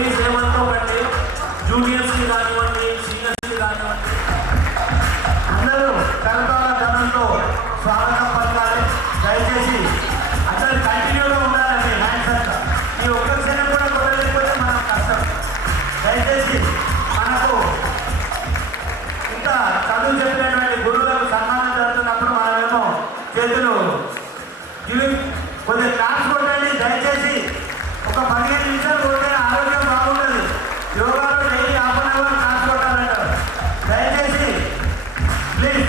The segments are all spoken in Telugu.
ప్లీజ్ ఏమనుకోకండి, జూనియర్స్కి కానివ్వండి, సీనియర్స్కి కానివ్వండి, అందరూ కరతాళ ధనంతో స్వాగతం పలకాలి. దయచేసి అందరూ కంటిన్యూగా ఉండాలండి. హ్యాండ్స్ అంతా ఈ ఒక్క క్షణం కూడా కొట్టలేకపోతే మనం కష్టం. దయచేసి మనకు ఇంకా చదువు చెప్పినటువంటి గురువులకు సన్మానం జరుగుతున్నప్పుడు మనమేమో చేతులు కొద్దిగా క్లాస్ కొట్టండి. దయచేసి ఒక 15 నిమిషాలు కొట్టే ఆరోగ్యం బాగుంటుంది. యోగాలో డైలీ ½ గంట క్లాస్ కొట్టాలంటారు. దయచేసి ప్లీజ్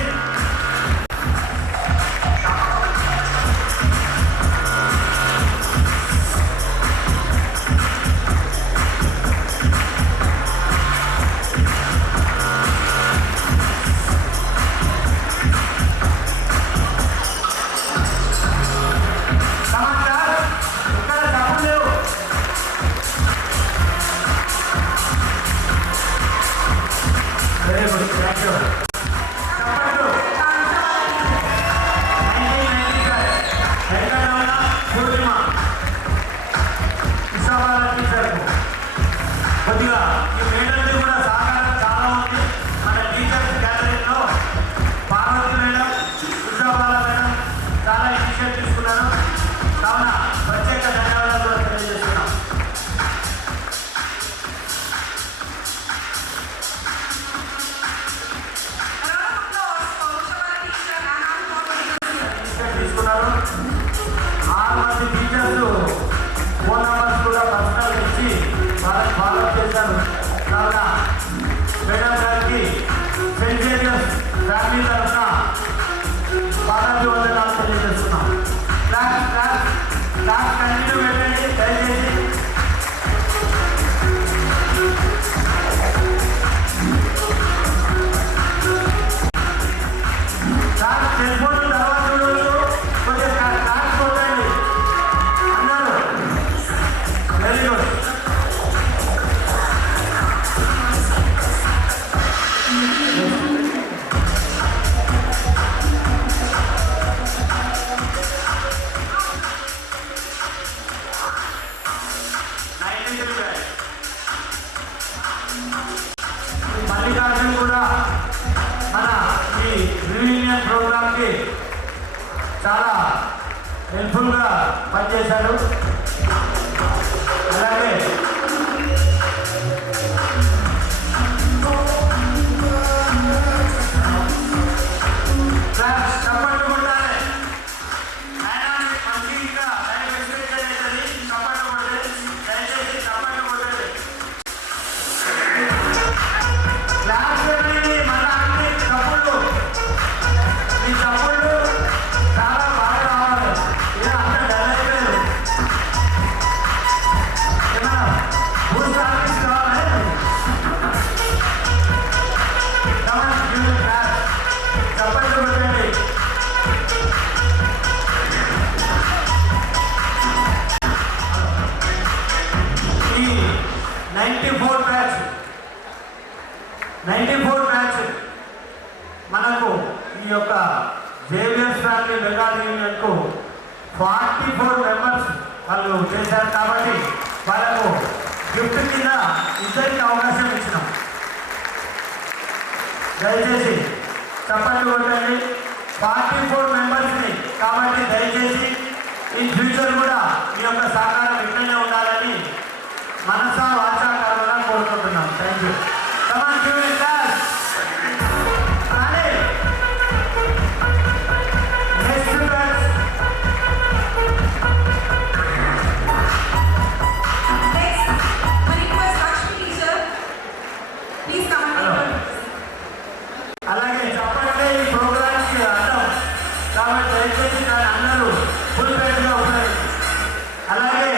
కొద్దిగా ఈ మేడంది కూడా సహకారం చాలా ఉంది. మన టీచర్స్ గ్యాలరీలో పార్వతి మేడం, ఉషాబాల మేడం చాలా ఇనిషియేటివ్ తీసుకున్నారు. కావున ప్రత్యేక ధన్యవాదాలు కూడా తెలియజేస్తున్నాం. తీసుకున్నారు 6 మంది టీచర్స్ ఫోన్ నెంబర్స్ కూడా పర్సనల్ ఇచ్చి వాళ్ళకి ఫాలో చేశారు. కావున మేడం గారికి సెయింట్ జేవియర్స్ ఫ్యామిలీ తరఫున పాదాభివందనాలు తెలియజేస్తున్నాం. క్లాస్ కంటిన్యూ పెట్టండి దయచేసి. సెల్ ఫోన్ తర్వాత కొద్దిగా క్లాస్ కొట్టండి అన్నారు. Very good. మల్లికార్జున్ కూడా మన ఈ రియూనియన్ ప్రోగ్రామ్కి చాలా హెల్ప్ఫుల్గా పనిచేశాడు. అలాగే చప్పట్లు కొట్టాలి. మంచిగా టైం ఎక్స్పెక్ట్ అవుతుంది. చప్పట్లు కొట్టండి దయచేసి, చప్పట్లు కొట్టండి. క్లాస్ పెట్టండి. మళ్ళీ అన్ని చప్పుళ్ళు, ఈ చప్పుళ్ళు చాలా బాగా రావాలి. ఇలా అంత డల్ అయిపోయారు. ఏమన్నా బూస్ట్ ఆఫీస్ కావాలి. చప్పట్లు కొట్టండి. ఈ 94 బ్యాచ్ మనకు ఈ యొక్క జేవియర్స్ ఫ్యామిలీ మెగా యూనియన్కు 44 మెంబర్స్ వాళ్ళు చేశారు. కాబట్టి వాళ్ళకు గిఫ్ట్ కింద ఇద్దరికి అవకాశం ఇచ్చినాం. దయచేసి చప్పట్లు కొట్టండి. 44 మెంబర్స్ని కాబట్టి దయచేసి ఇన్ ఫ్యూచర్ కూడా మీ యొక్క సహకారం ఇట్లనే ఉండాలని మనసా వాచా కర్మగా కోరుకుంటున్నాం. Thank you. Come on, give it class. Next batch. Next, I request Lakshmi teacher. Please come and అలాగే చెప్పండి ఈ ప్రోగ్రామ్కి అర్థం కాబట్టి దయచేసి దాని అందరూ ఫుల్ పేజ్గా ఉన్నాయి. అలాగే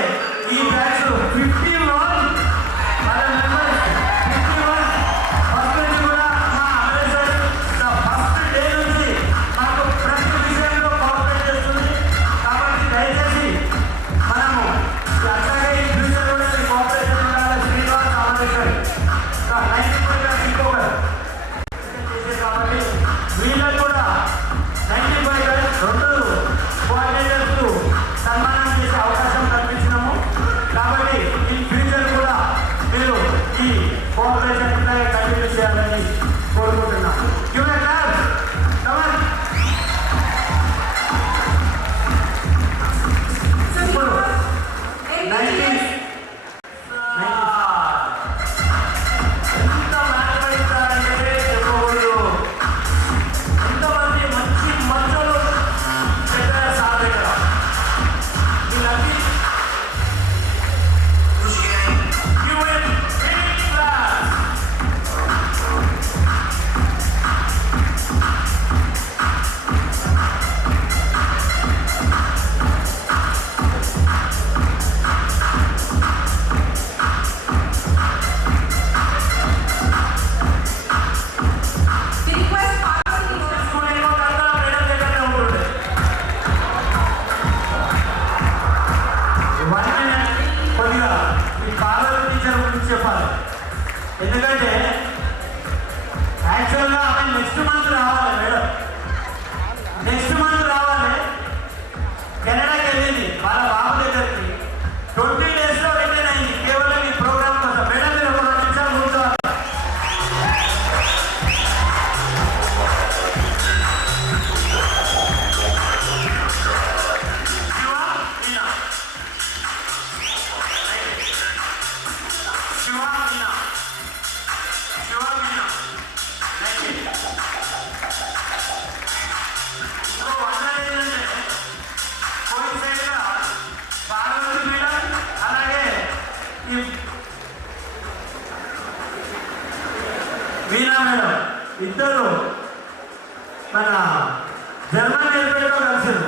చెప్పాలి. ఎందుకంటే యాక్చువల్గా ఆమె నెక్స్ట్ మంత్ రావాలి మేడం, నెక్స్ట్ మంత్ రావాలి. కెనడాకి వెళ్ళింది వాళ్ళ బాబు దగ్గరికి. 20 డేస్లో రిటర్న్ అయింది కేవలం ఈ ప్రోగ్రామ్ కోసం. మేడం మీరు ఒక 2 నిమిషాలు కూర్చోవాలి. వీణా మేడం ఇద్దరు మన జర్మన్ ఎయిర్పోర్ట్లో కలిసారు.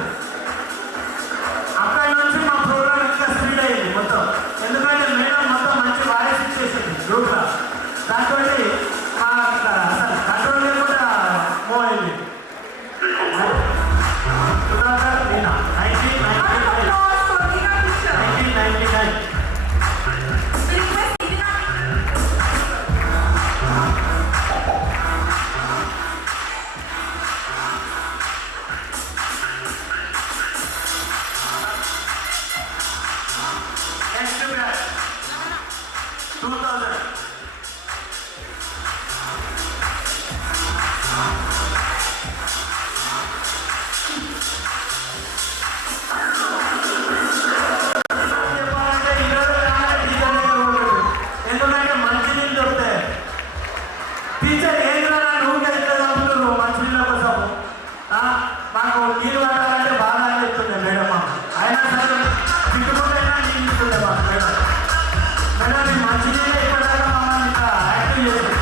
అక్కడి నుంచి మా ప్రోగ్రామ్ ఇంకా స్పీడ్ అయింది మొత్తం. ఎందుకంటే మేడం మొత్తం మంచి వాయిస్ ఇచ్చేసింది గ్రూప్లో. దాంతో మా అసలు కంట్రోల్ లేకుండా మూవ్ అయింది. వీణా 1999. Next batch 2000. ఎందుకంటే మంచి నీళ్ళు దొరుకుతాయి. టీచర్ ఏం రానా నువ్వు ఎట్లా చదువుతున్నారు మంచి నీళ్ళ కోసం? మాకు నీళ్ళు పట్టాలంటే బాగా అని చెప్తుండే మేడం. అయినా సరే తిట్టుకుంటైనా నీళ్ళు ఇస్తుండే మాకు మేడం. మేడం మీ మంచి నీళ్ళు ఇప్పటిదాకా మమ్మల్ని ఇంకా యాక్టివ్ చేస్తుంది.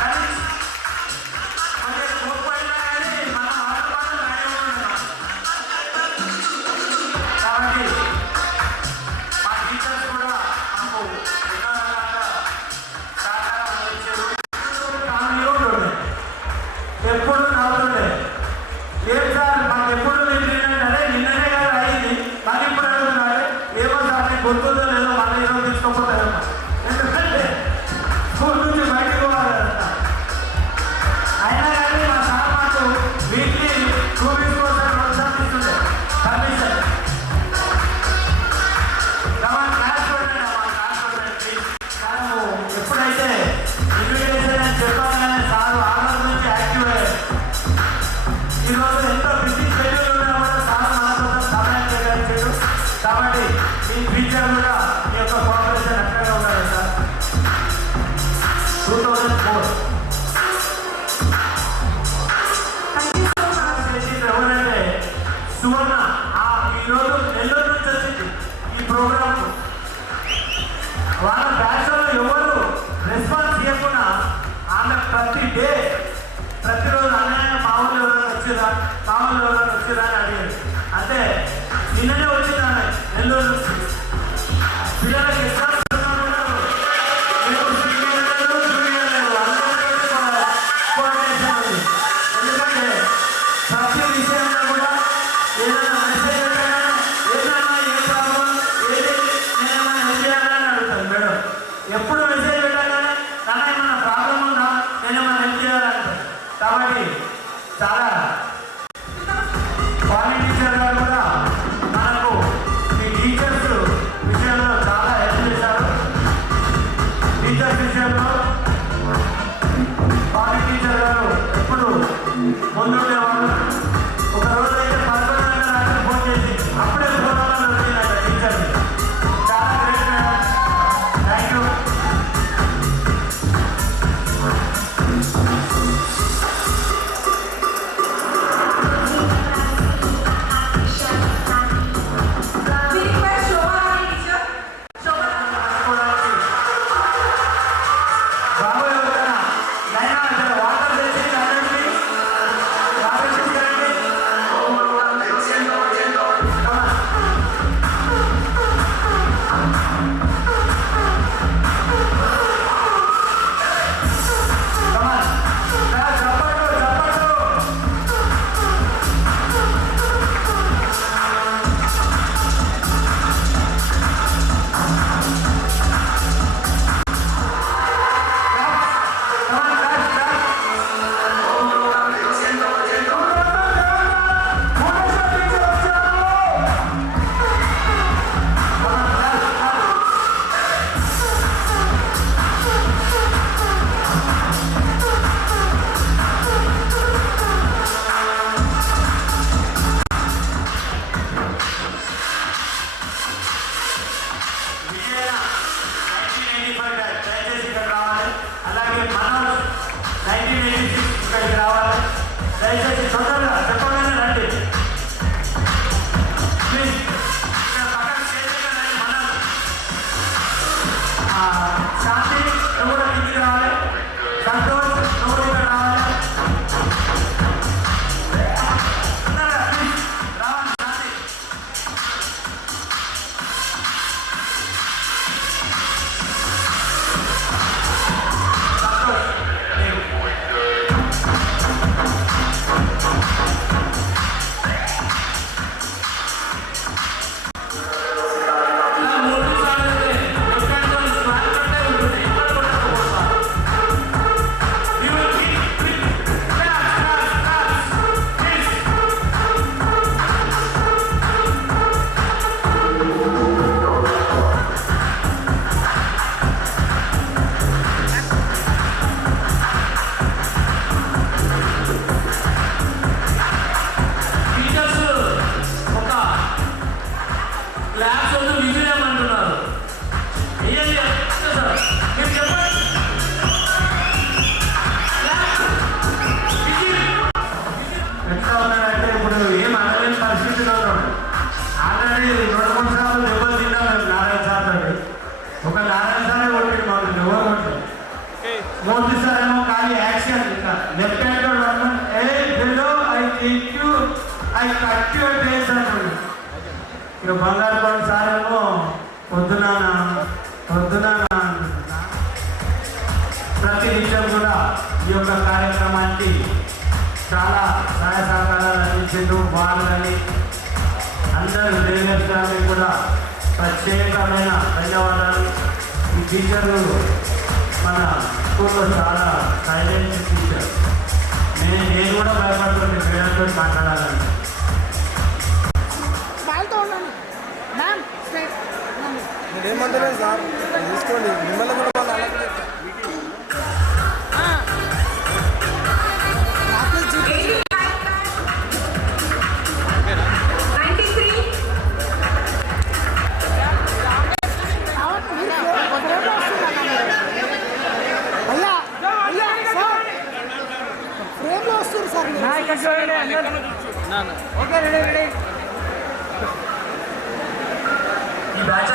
కానీ అంటే కోప్పడినా కానీ మనం ఆటపాటలు రాయకుండా. కాబట్టి మా టీచర్స్ కూడా మాకు ఎన్నో రకాల సహకారం అందించారు. ఫ్యామిలీలో ఉంటుండే ఎప్పుడు నవ్వుతుండే. ఏం సార్ మాకు ఎప్పుడు నిన్ననే నిన్ననే కదా అయింది, మళ్ళీ ఇప్పుడు అడుగుతున్నారే ఏమో సార్ మీకు గుర్తుందో లేదో మళ్ళీ ఈరోజు తీసుకోకపోతారమ్మా. ఎందుకంటే స్కూల్ నుంచి బయటకు పోవాలి కదా. అయినా కానీ మా సార్ మాకు వీక్లీ 2 వీక్స్ కోసం 2 సార్లు ఇస్తుండే పర్మిషన్. క్లాస్ చూడండి అమ్మా, క్లాస్ చూడండి ప్లీజ్. సార్ ఎప్పుడైతే ఇన్విటేషన్ అని చెప్పాను కానీ సార్ ఆగస్ట్ నుంచి యాక్టివ్ అయ్యారు. ఈరోజు ఎంతో బిజీ షెడ్యూల్ ఉన్నా కూడా సార్ మన కోసం సమయం కేటాయించారు. కాబట్టి మీ ఫ్యూచర్ కూడా మీ యొక్క కోఆపరేషన్ ఎక్కడగా ఉండాలి సార్. 2004 చేసింది ఎవరంటే సువర్ణ. ఈరోజు నెల్లూరు నుంచి వచ్చింది ఈ ప్రోగ్రామ్. వాళ్ళ బ్యాచ్లో ఎవరు రెస్పాన్స్ ఇవ్వకుండా ఆమె ప్రతిరోజు అన్నయ్య మా ఊళ్ళో ఎవరైనా వచ్చిరా అని అడిగారు. అంటే నిన్ననే వచ్చింది ఆమె నెల్లూరు నుంచి. పిల్లలకి ఎగ్జామ్స్ కోఆర్డినేషన్ ఉంది. ఎందుకంటే ప్రతి విషయంలో కూడా ఏదైనా మెసేజ్ పెట్టాలని ఏదైనా ఏ ప్రాబ్లం ఏది నేనేమైనా హెల్ప్ చేయాలని అడుగుతాను మేడం. ఎప్పుడు మెసేజ్ పెట్టాలని నాన్న ఏమైనా ప్రాబ్లం ఉందా నేనేమైనా హెల్ప్ చేయాలంటారు. కాబట్టి చాలా క్వాలిటీ టీచర్ గారు కూడా మనకు ఈ టీచర్స్ ఇక బంగారు కొండ సార్ ఏమో పొద్దున ప్రతి నిమిషం కూడా ఈ యొక్క కార్యక్రమానికి చాలా సహాయ సహకారాలు అందించారు. వాళ్ళు కానీ అందరూ డ్రైవర్స్ గారికి కూడా ప్రత్యేకమైన ధన్యవాదాలు. ఈ టీచర్లు మన స్కూల్లో చాలా సైలెంట్ టీచర్. నేను కూడా భయపడుతుంది పేరెంట్తో మాట్లాడాలని. నేనేమంటలేదు సార్, తీసుకోండి మిమ్మల్ని కూడా వాళ్ళు అలాగే చేస్తారు. ఈ బ్యాచ్